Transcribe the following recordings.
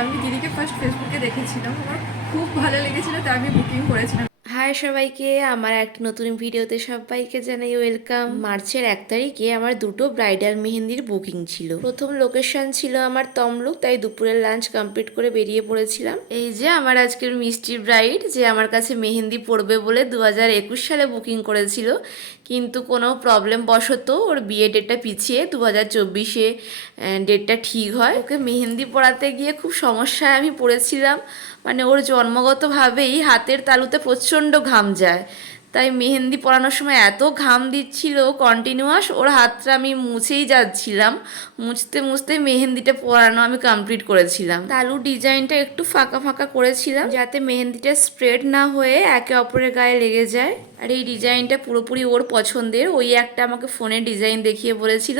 আমি দিদিকে ফার্স্ট ফেসবুকে দেখেছিলাম, আমার খুব ভালো লেগেছিল, তাই আমি বুকিং করেছিলাম। হাই সবাইকে, আমার একটা নতুন ভিডিওতে সবাইকে জানাই ওয়েলকাম। মার্চের 1 তারিখে আমার দুটো ব্রাইডাল মেহেন্দির বুকিং ছিল। প্রথম লোকেশন ছিল আমার তমলুক, তাই দুপুরের লাঞ্চ কমপ্লিট করে বেরিয়ে পড়েছিলাম। এই যে আমার আজকের মিষ্টি ব্রাইড, যে আমার কাছে মেহেন্দি পড়বে বলে 2021 সালে বুকিং করেছিল, কিন্তু কোনো প্রবলেম বশত ওর বিয়ে ডেটটা পিছিয়ে 2024-এ ডেটটা ঠিক হয়। ওকে মেহেন্দি পড়াতে গিয়ে খুব সমস্যায় আমি পড়েছিলাম। মানে ওর জন্মগতভাবেই হাতের তালুতে প্রচণ্ড ঘাম যায়, তাই মেহেন্দি পরানোর সময় এত ঘাম দিচ্ছিল কন্টিনিউয়াস, ওর হাতটা আমি মুছেই যাচ্ছিলাম। মুছতে মুছতে মেহেন্দিটা পরানো আমি কমপ্লিট করেছিলাম। তালু ডিজাইনটা একটু ফাঁকা ফাঁকা করেছিলাম, যাতে মেহেন্দিটা স্প্রেড না হয়ে একে অপরের গায়ে লেগে যায়। আর এই ডিজাইনটা পুরোপুরি ওর পছন্দের। ওই একটা আমাকে ফোনে ডিজাইন দেখিয়ে বলেছিল,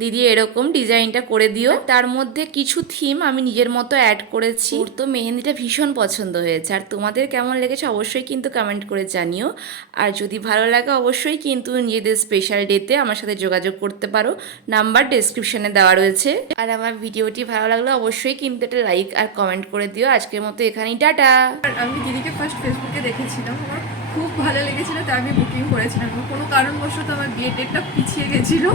দিদি এরকম ডিজাইনটা করে দিও। তার মধ্যে কিছু থিম আমি নিজের মতো অ্যাড করেছি। ওর তো মেহেন্দিটা ভীষণ পছন্দ হয়েছে। আর তোমাদের কেমন লেগেছে অবশ্যই কিন্তু কমেন্ট করে জানিও। আর যদি ভালো লাগে অবশ্যই কিন্তু নিজেদের স্পেশাল ডেতে আমার সাথে যোগাযোগ করতে পারো, নাম্বার ডেসক্রিপশনে দেওয়া রয়েছে। আর আমার ভিডিওটি ভালো লাগলে অবশ্যই কিন্তু একটা লাইক আর কমেন্ট করে দিও। আজকের মতো এখানেই টাটা। আর আমি দিদিকে ফার্স্ট ফেসবুকে দেখেছিলাম, আমার খুব ভালো লেগেছিল, তাই আমি বুকিং করেছিলাম। কোনো কারণবশত আমার বিয়ে ডেটটা পিছিয়ে গেছিলো,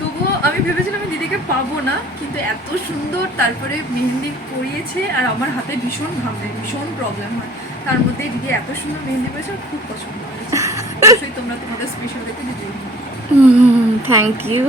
তবুও আমি ভেবেছিলাম আমি দিদিকে পাবো না, কিন্তু এত সুন্দর তারপরে মেহেন্দি পরিয়েছে। আর আমার হাতে ভীষণ ঘাম দেয়, ভীষণ প্রবলেম হয়, তার মধ্যে দিদি এত সুন্দর মেহেন্দি পরেছে, আমার খুব পছন্দ হয়েছে। অবশ্যই তোমরা তোমাদের স্পেশাল ডেতে দিদি। Thank you.